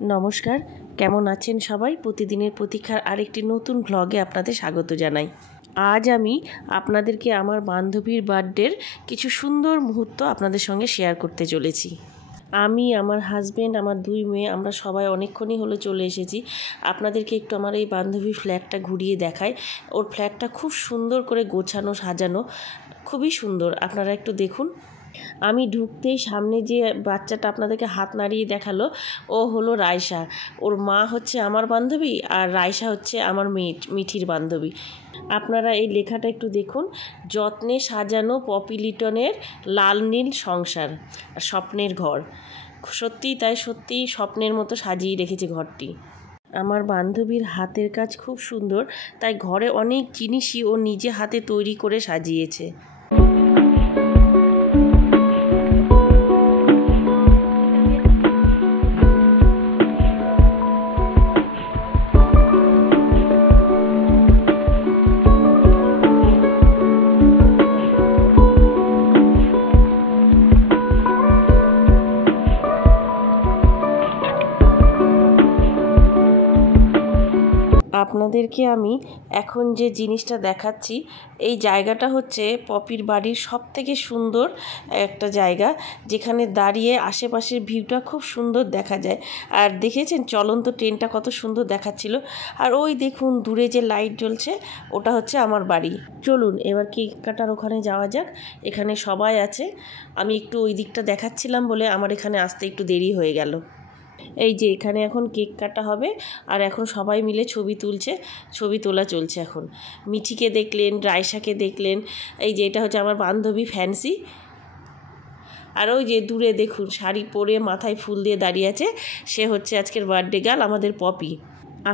নমস্কার, কেমন আছেন সবাই? প্রতিদিনের প্রতীক্ষার আরেকটি নতুন ভ্লগে আপনাদের স্বাগত জানাই। আজ আমি আপনাদেরকে আমার বান্ধবীর বার্থডের কিছু সুন্দর মুহূর্ত আপনাদের সঙ্গে শেয়ার করতে চলেছি। আমি, আমার হাজব্যান্ড, আমার 2 মেয়ে আমরা সবাই অনেকক্ষণই হলো চলে এসেছি। আপনাদেরকে একটু আমার এই বান্ধবীর ফ্ল্যাটটা ঘুরিয়ে দেখাই। ওর ফ্ল্যাটটা খুব সুন্দর করে গোছানো সাজানো, খুবই সুন্দর। আপনারা একটু দেখুন। আমি ঢুকতেই সামনে যে বাচ্চাটা আপনাদেরকে হাত নাড়িয়ে দেখালো, ও হলো রায়শা। ওর মা হচ্ছে আমার বান্ধবী আর রায়শা হচ্ছে আমার মিঠির বান্ধবী। আপনারা এই লেখাটা একটু দেখুন, যত্নে সাজানো পপি লিটনের লাল নীল সংসার, স্বপ্নের ঘর। সত্যিই তাই, সত্যিই স্বপ্নের মতো সাজিয়ে রেখেছে ঘরটি। আমার বান্ধবীর হাতের কাজ খুব সুন্দর, তাই ঘরে অনেক জিনিসই ও নিজে হাতে তৈরি করে সাজিয়েছে। আপনাদেরকে আমি এখন যে জিনিসটা দেখাচ্ছি, এই জায়গাটা হচ্ছে পপির বাড়ির সবথেকে সুন্দর একটা জায়গা, যেখানে দাঁড়িয়ে আশেপাশের ভিউটা খুব সুন্দর দেখা যায়। আর দেখেছেন চলন্ত ট্রেনটা কত সুন্দর দেখাচ্ছিল। আর ওই দেখুন দূরে যে লাইট জ্বলছে, ওটা হচ্ছে আমার বাড়ি। চলুন এবার কেক কাটার ওখানে যাওয়া যাক। এখানে সবাই আছে। আমি একটু ওই দিকটা দেখাচ্ছিলাম বলে আমার এখানে আসতে একটু দেরি হয়ে গেল। এই যে এখানে এখন কেক কাটা হবে আর এখন সবাই মিলে ছবি তোলা চলছে। এখন মিঠিকে দেখলেন, রায়শাকে দেখলেন। এই যে এটা হচ্ছে আমার বান্ধবী ফ্যান্সি। আর ওই যে দূরে দেখুন শাড়ি পরে মাথায় ফুল দিয়ে দাঁড়িয়ে আছে, সে হচ্ছে আজকের বার্থডে গার্ল আমাদের পপি।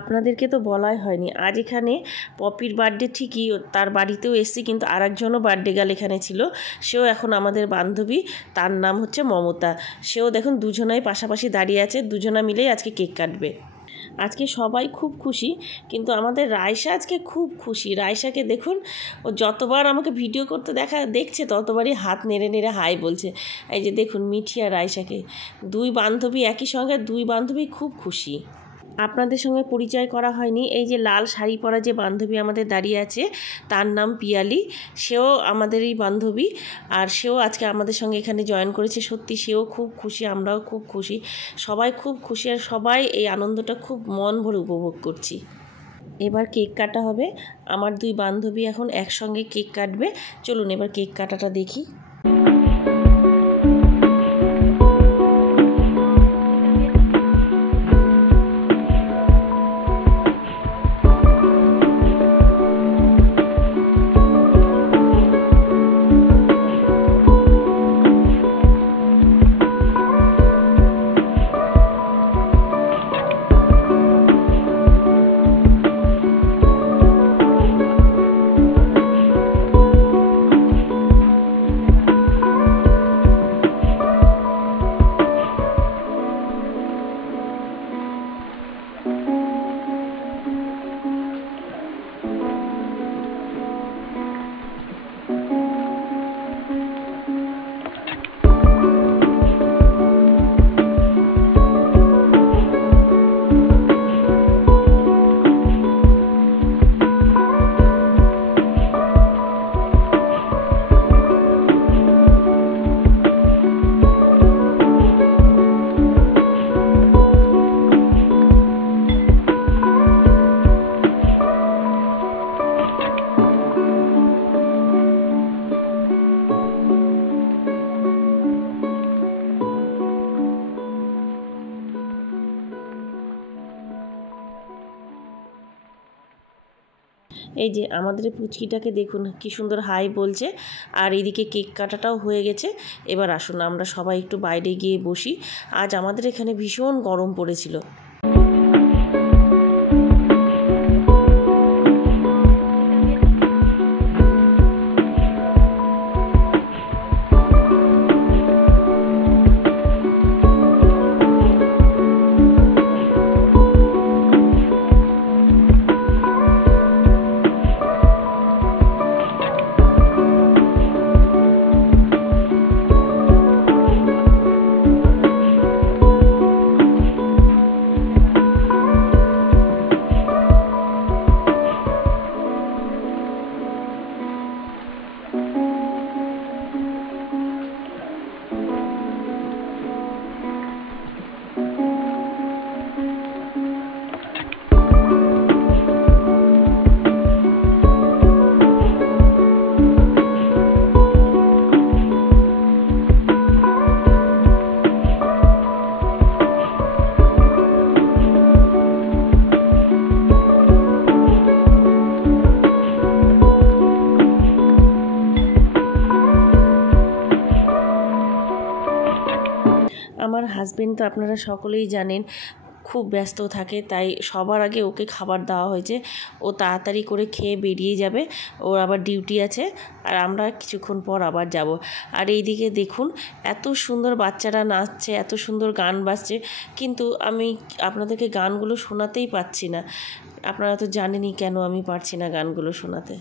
আপনাদেরকে তো বলাই হয়নি, আজ এখানে পপির বার্থডে ঠিকই, তার বাড়িতেও এসেছি, কিন্তু আরেকজনও বার্থডে গার্ল এখানে ছিল। সেও এখন আমাদের বান্ধবী, তার নাম হচ্ছে মমতা। সেও দেখুন দুজনাই পাশাপাশি দাঁড়িয়ে আছে, দুজনা মিলেই আজকে কেক কাটবে। আজকে সবাই খুব খুশি, কিন্তু আমাদের রায়শা আজকে খুব খুশি। রায়শাকে দেখুন, ও যতবার আমাকে ভিডিও করতে দেখছে ততবারই হাত নেড়ে নেড়ে হাই বলছে। এই যে দেখুন মিঠি আর রায়শাকে, 2 বান্ধবী একই সঙ্গে, 2 বান্ধবী খুব খুশি। আপনাদের সঙ্গে পরিচয় করা হয়নি, এই যে লাল শাড়ি পরা যে বান্ধবী আমাদের দাঁড়িয়ে আছে, তার নাম পিয়ালি। সেও আমাদেরই বান্ধবী, আর সেও আজকে আমাদের সঙ্গে এখানে জয়েন করেছে। সত্যি সেও খুব খুশি, আমরাও খুব খুশি, সবাই খুব খুশি, আর সবাই এই আনন্দটা খুব মন ভরে উপভোগ করছি। এবার কেক কাটা হবে। আমার 2 বান্ধবী এখন একসঙ্গে কেক কাটবে। চলুন এবার কেক কাটাটা দেখি। এই যে আমাদের পুচকিটাকে দেখুন কি সুন্দর হাই বলছে, আর এদিকে কেক কাটাটাও হয়ে গেছে। এবার আসুন আমরা সবাই একটু বাইরে গিয়ে বসি। আজ আমাদের এখানে ভীষণ গরম পড়েছিল। তো আপনারা সকলেই জানেন খুব ব্যস্ত থাকে, তাই সবার আগে ওকে খাবার দেওয়া হয়েছে। ও তাড়াতাড়ি করে খেয়ে বেরিয়ে যাবে, ওর আবার ডিউটি আছে, আর আমরা কিছুক্ষণ পর আবার যাব। আর এইদিকে দেখুন এত সুন্দর বাচ্চারা নাচছে, এত সুন্দর গান বাজছে, কিন্তু আমি আপনাদেরকে গানগুলো শোনাতেই পাচ্ছি না। আপনারা তো জানেনই কেন আমি পারছি না গানগুলো শোনাতে।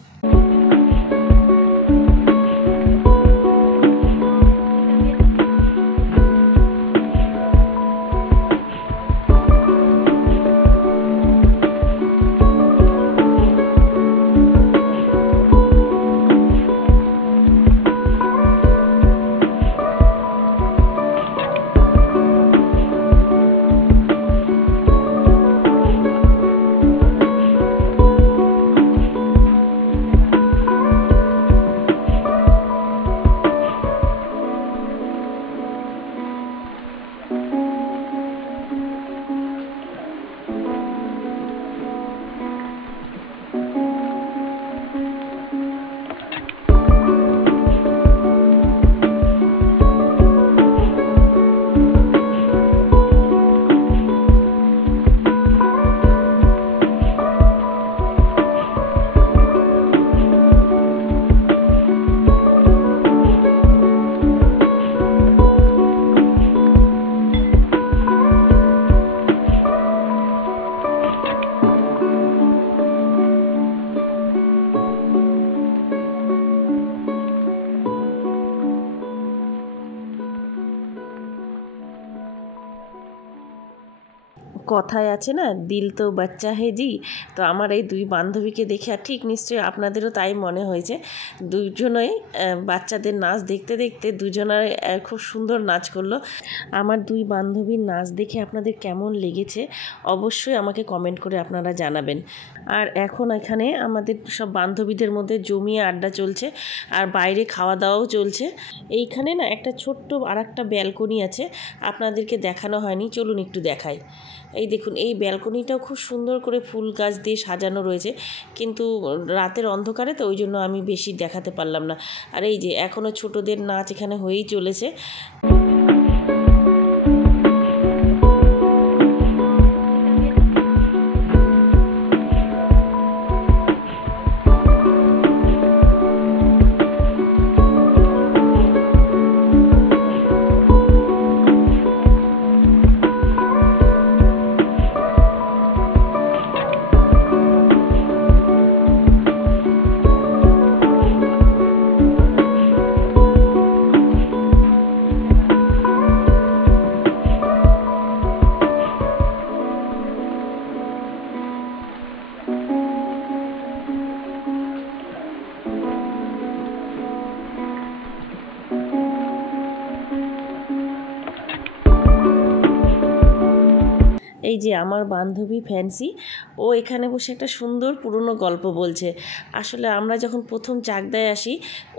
কথায় আছে না, দিল তো বাচ্চা হে জি। তো আমার এই দুই বান্ধবীকে দেখে আর ঠিক নিশ্চয়ই আপনাদেরও তাই মনে হয়েছে। দুজনেই বাচ্চাদের নাচ দেখতে দেখতে দুজনের খুব সুন্দর নাচ করলো। আমার দুই বান্ধবীর নাচ দেখে আপনাদের কেমন লেগেছে অবশ্যই আমাকে কমেন্ট করে আপনারা জানাবেন। আর এখন এখানে আমাদের সব বান্ধবীদের মধ্যে জমিয়ে আড্ডা চলছে, আর বাইরে খাওয়া দাওয়াও চলছে। এইখানে না একটা ছোট্ট আর একটা ব্যালকনি আছে, আপনাদেরকে দেখানো হয়নি, চলুন একটু দেখাই। এই দেখুন, এই ব্যালকনিটাও খুব সুন্দর করে ফুল গাছ দিয়ে সাজানো রয়েছে, কিন্তু রাতের অন্ধকারে তো ওই জন্য আমি বেশি দেখাতে পারলাম না। আর এই যে এখনও ছোটদের নাচ এখানে হয়েই চলেছে। এই যে আমার বান্ধবী ফ্যান্সি, ও এখানে বসে একটা সুন্দর পুরনো গল্প বলছে। আসলে আমরা যখন প্রথম চাকদায় আসি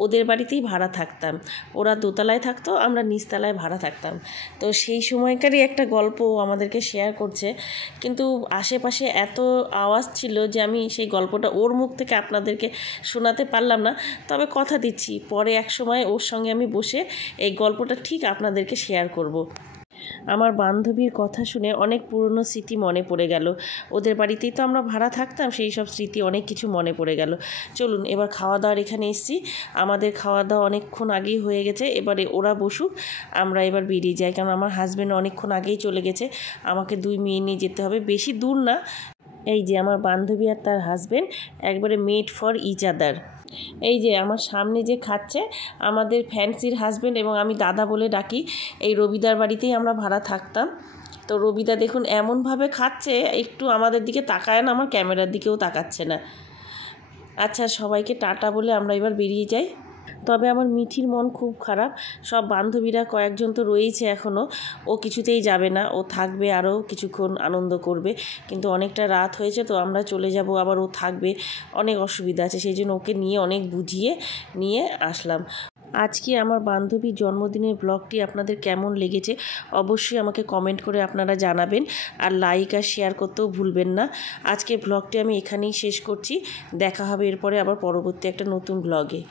ওদের বাড়িতেই ভাড়া থাকতাম, ওরা দোতলায় থাকতো, আমরা নিচতলায় ভাড়া থাকতাম। তো সেই সময়কারই একটা গল্প আমাদেরকে শেয়ার করছে, কিন্তু আশেপাশে এত আওয়াজ ছিল যে আমি সেই গল্পটা ওর মুখ থেকে আপনাদেরকে শোনাতে পারলাম না। তবে কথা দিচ্ছি পরে এক সময় ওর সঙ্গে আমি বসে এই গল্পটা ঠিক আপনাদেরকে শেয়ার করব। আমার বান্ধবীর কথা শুনে অনেক পুরনো স্মৃতি মনে পড়ে গেল। ওদের বাড়িতেই তো আমরা ভাড়া থাকতাম, সেই সব স্মৃতি অনেক কিছু মনে পড়ে গেল। চলুন এবার খাওয়া দাওয়ার এখানে এসেছি, আমাদের খাওয়া দাওয়া অনেকক্ষণ আগেই হয়ে গেছে, এবারে ওরা বসুক, আমরা এবার বেরিয়ে যাই, কারণ আমার হাজব্যান্ড অনেকক্ষণ আগেই চলে গেছে, আমাকে 2 মেয়ে নিয়ে যেতে হবে, বেশি দূর না। এই যে আমার বান্ধবী আর তার হাজব্যান্ড একবারে মেড ফর ইচ আদার। এই যে আমার সামনে যে খাচ্ছে আমাদের ফ্যান্সির হাজব্যান্ড, এবং আমি দাদা বলে ডাকি। এই রবিদার বাড়িতেই আমরা ভাড়া থাকতাম। তো রবিদা দেখুন এমনভাবে খাচ্ছে, একটু আমাদের দিকে তাকায় না, আমার ক্যামেরার দিকেও তাকাচ্ছে না। আচ্ছা, সবাইকে টাটা বলে আমরা এবার বেরিয়ে যাই। তবে আমার মিঠির মন খুব খারাপ, সব বান্ধবীরা কয়েকজন তো রয়েছে এখনও, ও কিছুতেই যাবে না, ও থাকবে আরও কিছুক্ষণ আনন্দ করবে, কিন্তু অনেকটা রাত হয়েছে তো আমরা চলে যাব, আবার ও থাকবে, অনেক অসুবিধা আছে, সেই জন্য ওকে নিয়ে অনেক বুঝিয়ে নিয়ে আসলাম। আজকে আমার বান্ধবীর জন্মদিনের ব্লগটি আপনাদের কেমন লেগেছে অবশ্যই আমাকে কমেন্ট করে আপনারা জানাবেন, আর লাইক আর শেয়ার করতেও ভুলবেন না। আজকে ব্লগটি আমি এখানেই শেষ করছি, দেখা হবে এরপরে আবার পরবর্তী একটা নতুন ব্লগে।